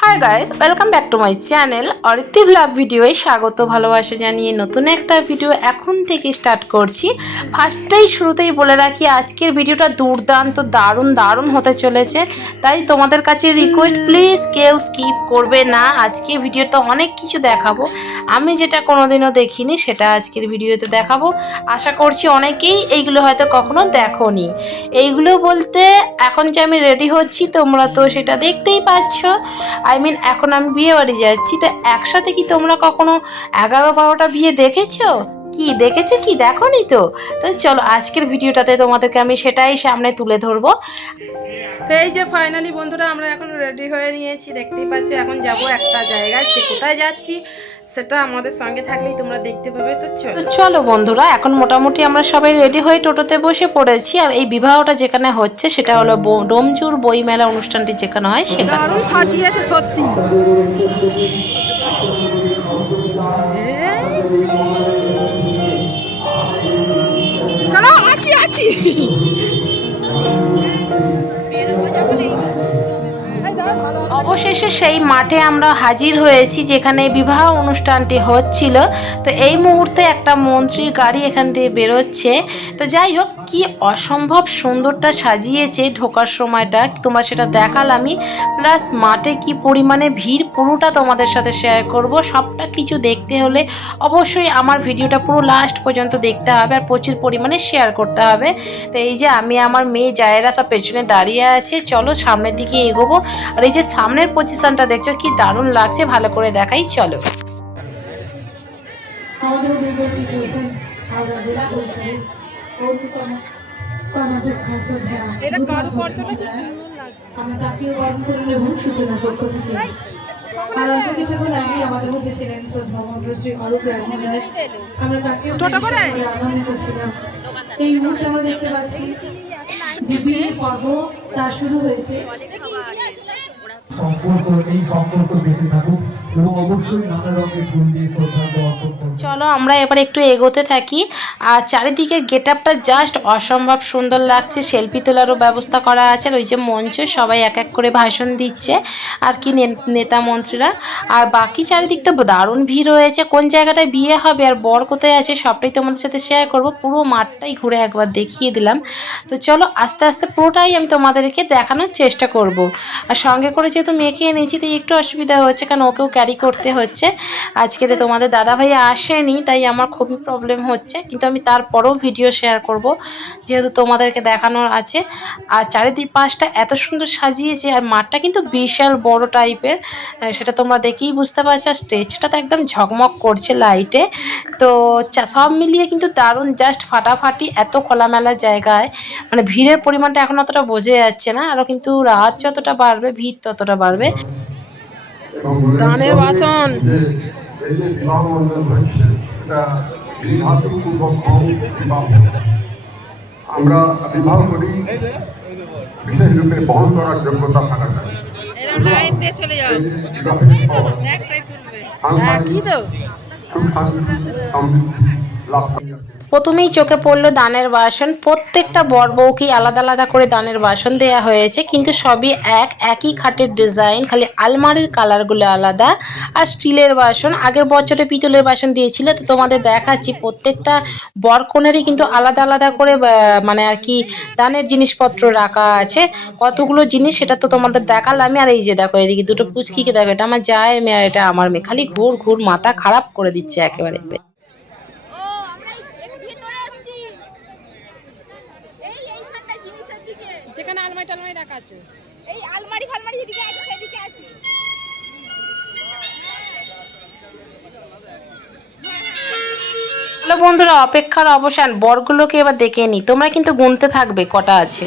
Hi guys welcome back to my channel Aritri vlog ভিডিওয়ে স্বাগত, ভালোবাসা জানিয়ে নতুন একটা ভিডিও এখন থেকে স্টার্ট করছি। ফার্স্টেই শুরুতেই বলে রাখি, আজকের ভিডিওটা দুর্দান্ত, দারুণ দারুণ হতে চলেছে। তাই তোমাদের কাছে রিকোয়েস্ট প্লিজ কেউ স্কিপ করবে না। আজকে ভিডিওতে অনেক কিছু দেখাবো। আমি যেটা কোনোদিনও দেখিনি, সেটা আজকের ভিডিওতে দেখাবো। আশা করছি অনেকেই এইগুলো হয়তো কখনো দেখোনি। এইগুলো বলতে এখন যে আমি রেডি হচ্ছি, তোমরা তো সেটা দেখতেই পাচ্ছ। আই মিন এখন আমি বিয়ে বাড়ি যাচ্ছি, তো একসাথে কি তোমরা কখনো এগারো বারোটা বিয়ে দেখেছ? কি দেখেছ কি? দেখোনি তো। তো চলো আজকের ভিডিওটাতে তোমাদেরকে আমি সেটাই সামনে তুলে ধরবো। তো এই যে ফাইনালি বন্ধুরা আমরা এখন রেডি হয়ে নিয়েছি। দেখতেই পাচ্ছ এখন যাব একটা জায়গায় যে কোথায় যাচ্ছি সেটা আমাদের সঙ্গে থাকলেই তোমরা দেখতে পাবে। তো চলো। চলো বন্ধুরা এখন মোটামুটি আমরা সবাই রেডি হয়ে টোটোতে বসে পড়েছি। আর এই বিবাহটা যেখানে হচ্ছে সেটা হলো ডোমজুর বইমেলা অনুষ্ঠানটি যেখানে হয় সেখানে। সাজিয়েছে সত্যি। অবশেষে সেই মাঠে আমরা হাজির হয়েছি যেখানে বিবাহ অনুষ্ঠানটি হচ্ছিল। তো এই মুহূর্তে একটা মন্ত্রীর গাড়ি এখান দিয়ে বেরোচ্ছে। তো যাই হোক, কি অসম্ভব সুন্দরটা সাজিয়েছে ঢোকার সময়টা। তোমার সেটা দেখালামই। প্লাস মাঠে কি পরিমাণে ভিড়, পুরোটা তোমাদের সাথে শেয়ার করব। সবটা কিছু দেখতে হলে অবশ্যই আমার ভিডিওটা পুরো লাস্ট পর্যন্ত দেখতে হবে আর প্রচুর পরিমাণে শেয়ার করতে হবে। তো এই যে আমি আমার মেয়ে জায়েরা সব পেছনে দাঁড়িয়ে আছে, চলো সামনের দিকে এগোবো। আর এই যে সামনের পজিশনটা দেখছ, কি দারুণ লাগছে, ভালো করে দেখাই, চলো। আমাদের মধ্যে উপস্থিত হয়েছেন হাওড়া জেলা পরিষদের অন্যতম কর্ণাটক খাসোধরা এটা কারুকার্যটা কি সুন্দর লাগছে। আমরা তাকেও বরণ করুন এবং সূচনা পক্ষ থেকে। আর অল্প কিছুক্ষণ আগে আমাদের মধ্যে ছিলেন শ্রদ্ধা মন্ত্র শ্রী অরূপ রায় আমরা তাকেও করে? করে আনন্দিত ছিলাম। এই মুহূর্তে আমরা দেখতে পাচ্ছি যে বিয়ের পর্ব তা শুরু হয়েছে। সম্পর্ক এই সম্পর্ক বেঁচে থাকুক এবং অবশ্যই নানা রঙের ফুল দিয়ে শ্রদ্ধা অর্পণ করুন চলো আমরা এবার একটু এগোতে থাকি। আর চারিদিকের গেট আপটা জাস্ট অসম্ভব সুন্দর লাগছে। সেলফি তোলারও ব্যবস্থা করা আছে। আর ওই যে মঞ্চ সবাই এক এক করে ভাষণ দিচ্ছে। আর কি নেতা মন্ত্রীরা। আর বাকি চারিদিক তো দারুণ ভিড় হয়েছে কোন জায়গাটায় বিয়ে হবে আর বর কোথায় আছে সবটাই তোমাদের সাথে শেয়ার করব। পুরো মাঠটাই ঘুরে একবার দেখিয়ে দিলাম। তো চলো আস্তে আস্তে পুরোটাই আমি তোমাদেরকে দেখানোর চেষ্টা করব। আর সঙ্গে করে যেহেতু মেয়েকে এনেছি, তাই একটু অসুবিধা হচ্ছে, কারণ ওকেও ক্যারি করতে হচ্ছে। আজকে তো তোমাদের দাদা ভাই আসেনি তাই আমার খুবই প্রবলেম হচ্ছে। কিন্তু আমি তারপরেও ভিডিও শেয়ার করব, যেহেতু তোমাদেরকে দেখানোর আছে। আর চারিদিক পাশটা এত সুন্দর সাজিয়েছে, আর মাঠটা কিন্তু বিশাল বড় টাইপের সেটা তোমরা দেখেই বুঝতে পারছ, আর স্টেজটা তো একদম ঝকমক করছে লাইটে তো সব মিলিয়ে কিন্তু দারুণ জাস্ট ফাটাফাটি, এত খোলামেলা জায়গায়। মানে ভিড়ের পরিমাণটা এখন অতটা বোঝা যাচ্ছে না আরও কিন্তু রাত যতটা বাড়বে, ভিড় ততটা বাড়বে। ধানের বাসন। এই যে বিবাহ বন্ধন হচ্ছে এটা বিবাহপূর্বক বিবাহ আমরা বিবাহ করি বিশেষ রূপে বহন করার যোগ্যতা থাকা যায় লাভ করি প্রথমেই চোখে পড়ল দানের বাসন। প্রত্যেকটা বর বউকেই আলাদা আলাদা করে দানের বাসন দেয়া হয়েছে, কিন্তু সবই এক, একই খাটের ডিজাইন, খালি আলমারির কালারগুলো আলাদা আর স্টিলের বাসন। আগের বছরে পিতলের বাসন দিয়েছিল, তো তোমাদের দেখাচ্ছি, প্রত্যেকটা বর কনেরই কিন্তু আলাদা আলাদা করে মানে আর কি দানের জিনিসপত্র রাখা আছে। কতগুলো জিনিস সেটা তো তোমাদের দেখালামই আর এই যে দেখো, এদিকে দুটো পুচকিকে দেখো, এটা আমার যায় মেয়ে এটা আমার মেয়ে। খালি ঘুর ঘুর, মাথা খারাপ করে দিচ্ছে একেবারে ও আমরা একটু ভেতরে আসছি এই এইখানটা জিনিসের দিকে যেখানে আলমারি টালমারি রাখা আছে। এই আলমারি ফালমারি আছে, সেদিকে আছে। বন্ধুরা, অপেক্ষার অবসান, বরগুলোকে এবার দেখে নি। তোমরা কিন্তু গুনতে থাকবে, কটা আছে।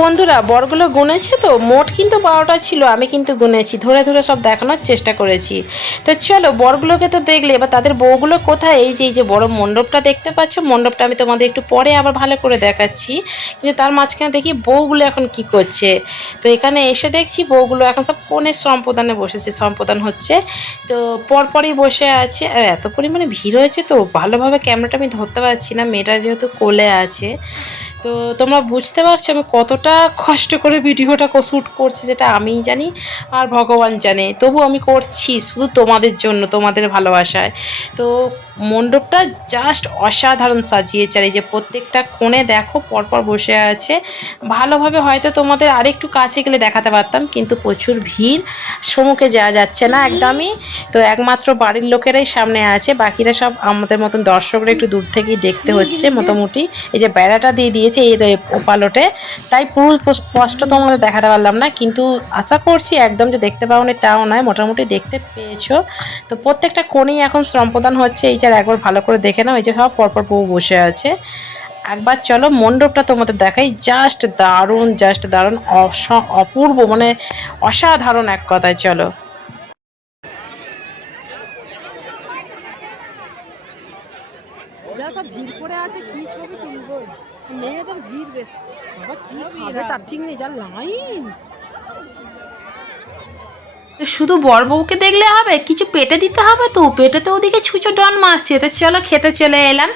বন্ধুরা, বরগুলো গুনেছে তো? মোট কিন্তু বারোটা ছিল, আমি কিন্তু গুনেছি। ধরে ধরে সব দেখানোর চেষ্টা করেছি। তো চলো, বরগুলোকে তো দেখলে, এবার তাদের বউগুলো কোথায়? এই যে এই যে বড় মণ্ডপটা দেখতে পাচ্ছ, মণ্ডপটা আমি তোমাদের একটু পরে আবার ভালো করে দেখাচ্ছি। কিন্তু তার মাঝখানে দেখি বউগুলো এখন কি করছে? তো এখানে এসে দেখছি বউগুলো এখন সব কোণের সম্প্রদানে বসেছে, সম্প্রদান হচ্ছে। তো পরপরই বসে আছে। আর এত পরিমাণে ভিড় হয়েছে তো, ভালোভাবে ক্যামেরাটা আমি ধরতে পারছি না, মেয়েটা যেহেতু কোলে আছে। তো তোমরা বুঝতে পারছ আমি কতটা কষ্ট করে ভিডিওটা শ্যুট করছি, যেটা আমিই জানি আর ভগবান জানে। তবু আমি করছি শুধু তোমাদের জন্য, তোমাদের ভালোবাসায়। তো মণ্ডপটা জাস্ট অসাধারণ সাজিয়েছে আর এই যে প্রত্যেকটা কোণে দেখো পরপর বসে আছে। ভালোভাবে হয়তো তোমাদের আরেকটু কাছে গেলে দেখাতে পারতাম, কিন্তু প্রচুর ভিড় সমুখে যাওয়া যাচ্ছে না একদমই। তো একমাত্র বাড়ির লোকেরাই সামনে আছে, বাকিরা সব আমাদের মতন দর্শকরা একটু দূর থেকেই দেখতে হচ্ছে মোটামুটি। এই যে বেড়াটা দিয়ে দিয়েছে এই পালটে। তাই পুরো স্পষ্ট তোমাদের দেখাতে পারলাম না, কিন্তু আশা করছি একদম যে দেখতে পাওনি তাও নয়, মোটামুটি দেখতে পেয়েছ। তো প্রত্যেকটা কোণেই এখন শ্রমপ্রদান হচ্ছে, এই আর একবার ভালো করে দেখে নাও, এই যে সব পরপর বউ বসে আছে। একবার চলো, মণ্ডপটা তোমাদের দেখাই জাস্ট দারুণ জাস্ট দারুণ অপূর্ব মানে অসাধারণ এক কথায় চলো যা সব ভিড় করে আছে কি ছবি তুলবো মেয়েদের ভিড় বেশি বাবা কি খাবে তার ঠিক নেই যা লাইন তো শুধু বর বউকে দেখলে হবে? কিছু পেটে দিতে হবে তো? পেটে তো ওদিকে ছুঁচো ডন মারছে। তো চলো খেতে চলে এলাম।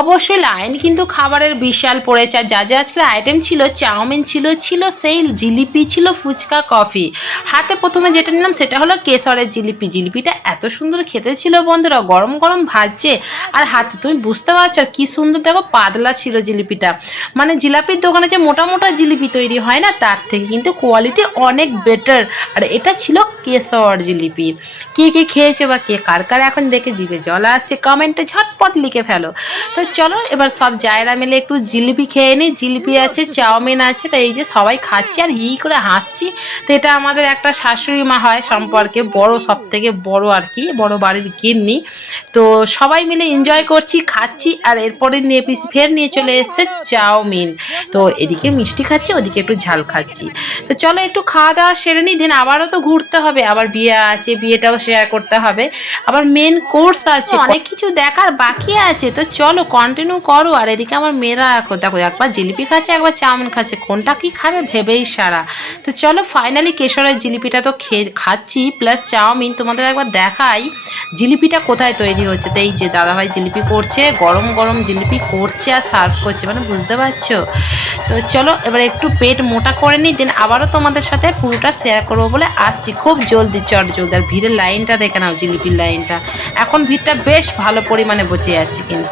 অবশ্যই লাইন কিন্তু খাবারের বিশাল পড়েছে। আর যা যা আজকের আইটেম ছিল, চাউমিন ছিল ছিল সেই জিলিপি ছিল ফুচকা, কফি। হাতে প্রথমে যেটা নিলাম সেটা হলো কেশরের জিলিপি। জিলিপিটা এত সুন্দর খেতে ছিল বন্ধুরা, গরম গরম ভাজছে। আর হাতে তুমি বুঝতে পারছ আর কি সুন্দর, দেখো পাতলা ছিল জিলিপিটা। মানে জিলাপির দোকানে যে মোটা মোটা জিলিপি তৈরি হয় না, তার থেকে কিন্তু কোয়ালিটি অনেক বেটার আর এটা ছিল কেশর জিলিপি? কে কে খেয়েছে বা কে কার কার? এখন দেখে জিভে জল আসছে, কমেন্টে ঝটপট লিখে ফেলো। তো চলো, এবার সব জায়রা মিলে একটু জিলিপি খেয়ে নিই জিলিপি আছে, চাউমিন আছে, তো এই যে সবাই খাচ্ছি আর হি করে হাসছি। তো এটা আমাদের একটা শাশুড়ি মা হয় সম্পর্কে বড় সব থেকে বড় আর কি, বড় বাড়ির গিন্নি। তো সবাই মিলে এনজয় করছি, খাচ্ছি আর এরপরে নিয়ে পিস- ফের নিয়ে চলে এসছে চাউমিন। তো এদিকে মিষ্টি খাচ্ছি, ওদিকে একটু ঝাল খাচ্ছি। তো চলো একটু খাওয়া দাওয়া সেরে নিই দিন আবারও তো ঘুরতে হবে। আবার বিয়ে আছে বিয়েটাও শেয়ার করতে হবে। আবার মেন কোর্স আছে অনেক কিছু দেখার বাকি আছে তো চলো কন্টিনিউ করো। আর এদিকে আমার মেয়েরা এখন দেখো একবার জিলিপি খাচ্ছে একবার চাউমিন খাচ্ছে কোনটা কি খাবে ভেবেই সারা। তো চলো ফাইনালি কেশরের জিলিপিটা তো খেয়ে খাচ্ছি প্লাস চাউমিন তোমাদের একবার দেখাই জিলিপিটা কোথায় তৈরি হচ্ছে? তো এই যে দাদাভাই জিলিপি করছে গরম গরম জিলিপি করছে আর সার্ভ করছে মানে বুঝতে পারছ? তো চলো এবার একটু পেট মোটা করে নিই দেন আবারও তোমাদের সাথে পুরোটা শেয়ার করব বলে আসছি। খুব জলদি, চট জলদি। আর ভিড়ের লাইনটা দেখে নাও, জিলিপির লাইনটা। এখন ভিড়টা বেশ ভালো পরিমাণে বসে যাচ্ছে কিন্তু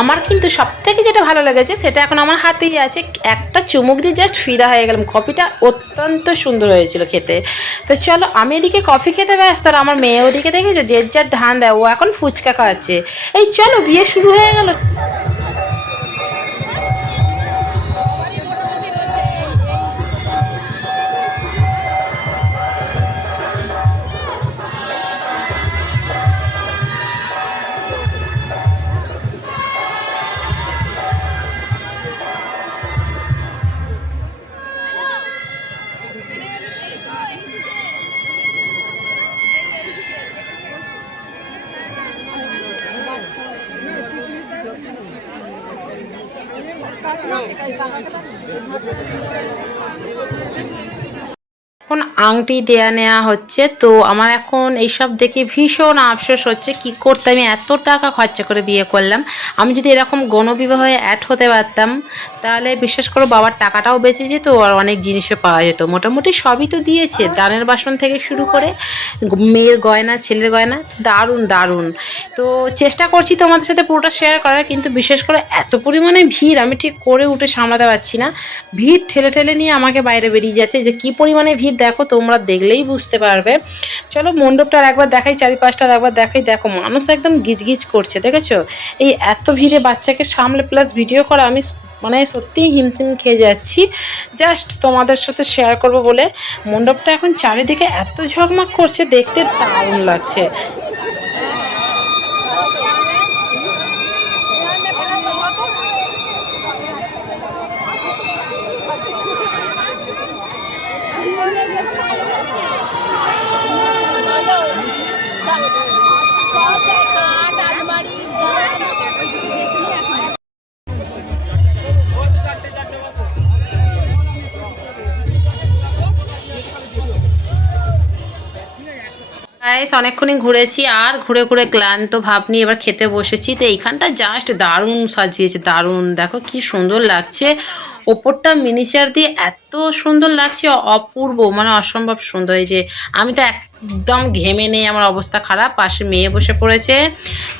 আমার কিন্তু সব থেকে যেটা ভালো লেগেছে সেটা এখন আমার হাতেই আছে। একটা চুমুক দিয়ে জাস্ট ফিদা হয়ে গেলাম। কফিটা অত্যন্ত সুন্দর হয়েছিল খেতে। তো চলো, আমি এদিকে কফি খেতে ব্যস্ত, আর আমার মেয়ে ওদিকে দেখেছ, যে যার ধান দেয়, ও এখন ফুচকা খাওয়াচ্ছে এই চলো, বিয়ে শুরু হয়ে গেল। আংটি দেয়া নেওয়া হচ্ছে। তো আমার এখন এইসব দেখে ভীষণ আফসোস হচ্ছে কি করতে আমি এত টাকা খরচা করে বিয়ে করলাম। আমি যদি এরকম গণবিবাহে অ্যাড হতে পারতাম, তাহলে বিশ্বাস করো বাবার টাকাটাও বেঁচে যেত আর অনেক জিনিসও পাওয়া যেত। মোটামুটি সবই তো দিয়েছে দানের বাসন থেকে শুরু করে মেয়ের গয়না, ছেলের গয়না, দারুণ দারুণ। তো চেষ্টা করছি তোমাদের সাথে পুরোটা শেয়ার করার, কিন্তু বিশেষ করে এত পরিমাণে ভিড় আমি ঠিক করে উঠে সামলাতে পারছি না। ভিড় ঠেলে ঠেলে নিয়ে আমাকে বাইরে বেরিয়ে যাচ্ছে যে কি পরিমাণে ভিড় দেখো তোমরা দেখলেই বুঝতে পারবে। চলো মণ্ডপটা আর একবার দেখাই, চারিপাশটা আর একবার দেখাই। দেখো, মানুষ একদম গিজগিজ করছে, দেখেছ? এই এত ভিড়ে বাচ্চাকে সামলে প্লাস ভিডিও করা, আমি মানে সত্যি হিমসিম খেয়ে যাচ্ছি। জাস্ট তোমাদের সাথে শেয়ার করব বলে। মণ্ডপটা এখন চারিদিকে এত ঝকমাক করছে, দেখতে দারুণ লাগছে। গাইস অনেকক্ষণই ঘুরেছি আর ঘুরে ঘুরে ক্লান্ত ভাব নিয়ে এবার খেতে বসেছি। তো এইখানটা জাস্ট দারুণ সাজিয়েছে, দারুণ। দেখো কি সুন্দর লাগছে। ওপরটা মিনিচার দিয়ে এত সুন্দর লাগছে অপূর্ব মানে অসম্ভব সুন্দর। এই যে, আমি তো একদম ঘেমে নেই আমার অবস্থা খারাপ। পাশে মেয়ে বসে পড়েছে।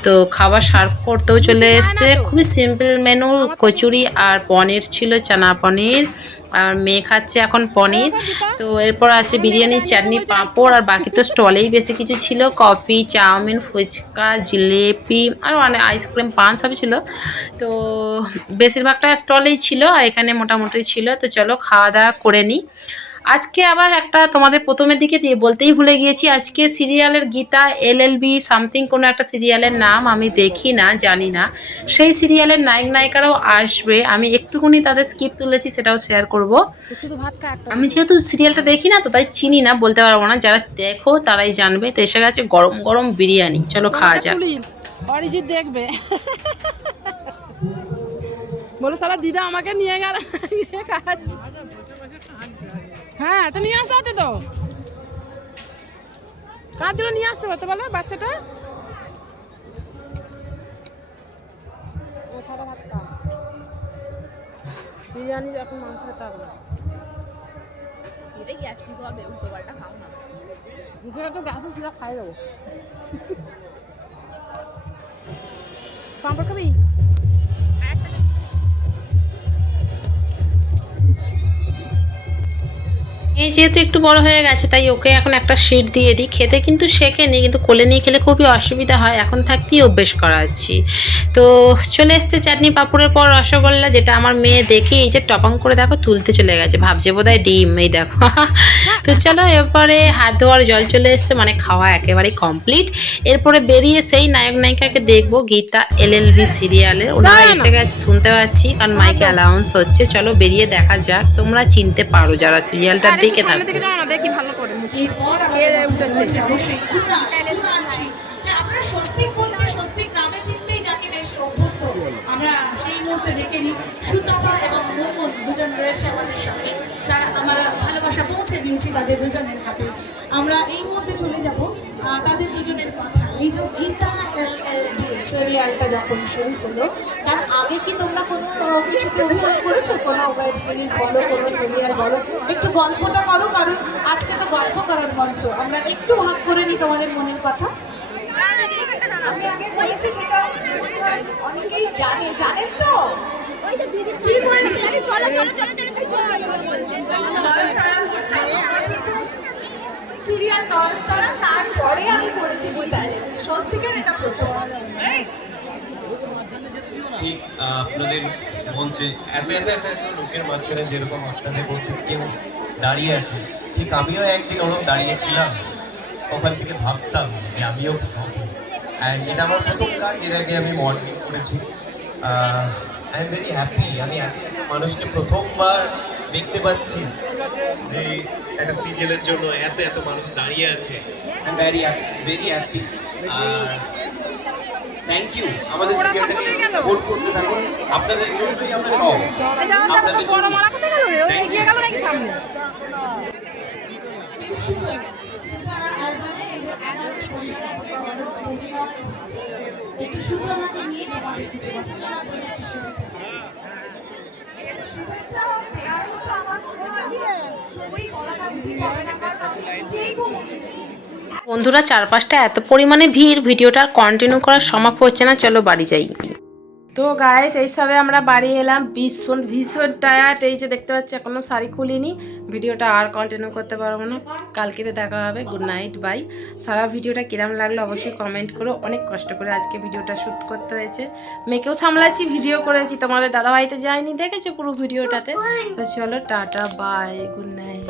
তো খাবার সার্ভ করতেও চলে এসছে। খুবই সিম্পল মেনু কচুরি আর পনির ছিল চানা পনির। আর মেয়ে খাচ্ছে এখন পনির। তো। এরপর আছে বিরিয়ানি চাটনি পাঁপড় আর বাকি তো স্টলেই বেশি কিছু ছিল। কফি চাউমিন ফুচকা জিলেপি আর অনেক আইসক্রিম পান সবই ছিল। তো বেশিরভাগটা স্টলেই ছিল আর এখানে মোটামুটি ছিল। তো চলো খাওয়া দাওয়া করে নিই আজকে আবার একটা তোমাদের প্রথমের দিকে দিয়ে বলতেই ভুলে গিয়েছি। আজকে সিরিয়ালের Geeta L L B something কোনো একটা সিরিয়ালের নাম আমি দেখি না জানি না। সেই সিরিয়ালের নায়ক নায়িকারাও আসবে। আমি একটুখানি তাদের স্কিপ তুলেছি সেটাও শেয়ার করব। আমি যেহেতু সিরিয়ালটা দেখি না তো তাই চিনি না বলতে পারব না। যারা দেখো তারাই জানবে। তো এসে গেছে গরম গরম বিরিয়ানি। চলো খাওয়া যাক। অরিজিৎ দেখবে। বলে সালা দিদা আমাকে নিয়ে গেল খাওয়াচ্ছে। হ্যাঁ তো নিয়ে আসতে হতো তো। কার জন্য নিয়ে আসতে হতো বলো বাচ্চাটা। বিরিয়ানি এখন মাংস খেতে হবে এটা গ্যাস্ট্রিক হবে? উল্টো পাল্টা খাও না। দুপুরে তো গ্যাসে সিরাপ খাই দেবো। পাঁপড় খাবি? এই যেহেতু একটু বড় হয়ে গেছে তাই ওকে এখন একটা শিট দিয়ে দিই। খেতে কিন্তু শেখেনি কিন্তু কোলে নিয়ে খেলে খুবই অসুবিধা হয়। এখন থাকতেই অভ্যেস করাচ্ছি। তো চলে এসছে চাটনি পাঁপড়ের পর রসগোল্লা যেটা আমার মেয়ে দেখে এই যে টপাং করে দেখো তুলতে চলে গেছে। ভাবছে বোধহয় ডিম এই দেখো। তো চলো এরপরে হাত ধোয়ার জল চলে এসছে মানে খাওয়া একেবারে কমপ্লিট এরপরে বেরিয়ে সেই নায়ক নায়িকাকে দেখব গীতা এল এল বি সিরিয়ালের ওনারা এসে গেছে শুনতে পাচ্ছি কারণ মাইকে অ্যালাউন্স হচ্ছে। চলো বেরিয়ে দেখা যাক তোমরা চিনতে পারো যারা সিরিয়ালটার দিকে থাকো থেকে যাও না দেখি ভালো করে কে উঠেছে? হ্যাঁ, আমরা স্বস্তিক বলতে স্বস্তিক নামে চিনতেই জানি বেশ অভ্যস্ত। আমরা সেই মুহূর্তে দেখে নিই সুতপা এবং মোমন দুজন রয়েছে আমাদের সঙ্গে তারা আমরা ভালোবাসা পৌঁছে দিয়েছি তাদের দুজনের হাতে। আমরা এই মুহূর্তে চলে যাব আহ, তাদের দুজনের কথা। এই যে গীতা এল এল সিরিয়ালটা যখন শুরু হলো তার আগে কি তোমরা কোনো কিছুতে অভিনয় করেছ কোনো ওয়েব সিরিজ বলো কোনো সিরিয়াল বলো একটু গল্পটা করো কারণ আজকে তো গল্প করার মঞ্চ আমরা একটু ভাগ করে নিই তোমাদের মনের কথা আমি আগে বলেছি সেটা অনেকেই জানে জানেন তো কি করেছি চলো চলো চলো চলো চলো সিরিয়াল নয়নতারা তারপরে আমি করেছি বিদ্যালয়ে স্বস্তিকের এটা প্রথম। ঠিক আপনাদের মঞ্চে এত এত এত এত লোকের মাঝখানে যেরকম আপনাদের মধ্যে কেউ দাঁড়িয়ে আছে ঠিক আমিও একদিন ওরকম দাঁড়িয়েছিলাম। ওখান থেকে ভাবতাম যে আমিও অ্যান্ড এটা আমার প্রথম কাজ এর আগে আমি মডেলিং করেছি। আই এম ভেরি হ্যাপি আমি এত এত মানুষকে প্রথমবার দেখতে পাচ্ছি যে একটা সিরিয়ালের জন্য এত এত মানুষ দাঁড়িয়ে আছে। ভেরি ভেরি হ্যাপি আর থ্যাংক ইউ আমাদের। সাপোর্ট করতে থাকুন আপনাদের জন্যই আমরা সব। আপনাদের জন্য। মারা কোথায় গেল ও এগিয়ে গেল নাকি সামনে? কিন্তু সূচনা সূচনা আয়োজনে এই যে এগারোটি পরিবার আজকে বড় প্রতিমা একটু সূচনাকে নিয়ে সূচনার জন্য একটু শুভেচ্ছা। বন্ধুরা চারপাশটা এত পরিমাণে ভিড় ভিডিওটা কন্টিনিউ করার সম্ভব হচ্ছে না চলো বাড়ি যাই। তো গায়েস এইসবে আমরা বাড়ি এলাম ভীষণ ভীষণ টায়ার্ড এই যে দেখতে পাচ্ছি এখনও শাড়ি খুলিনি। ভিডিওটা আর কন্টিনিউ করতে পারব না। কালকেরে দেখা হবে। গুড নাইট বাই সারা ভিডিওটা কিরাম লাগল অবশ্যই কমেন্ট করো। অনেক কষ্ট করে আজকে ভিডিওটা শ্যুট করতে হয়েছে। মেয়েকেও সামলাচ্ছি ভিডিও করেছি। তোমাদের দাদাভাই তো যায়নি, দেখেছ পুরো ভিডিওটাতে? চলো, টাটা বাই গুড নাইট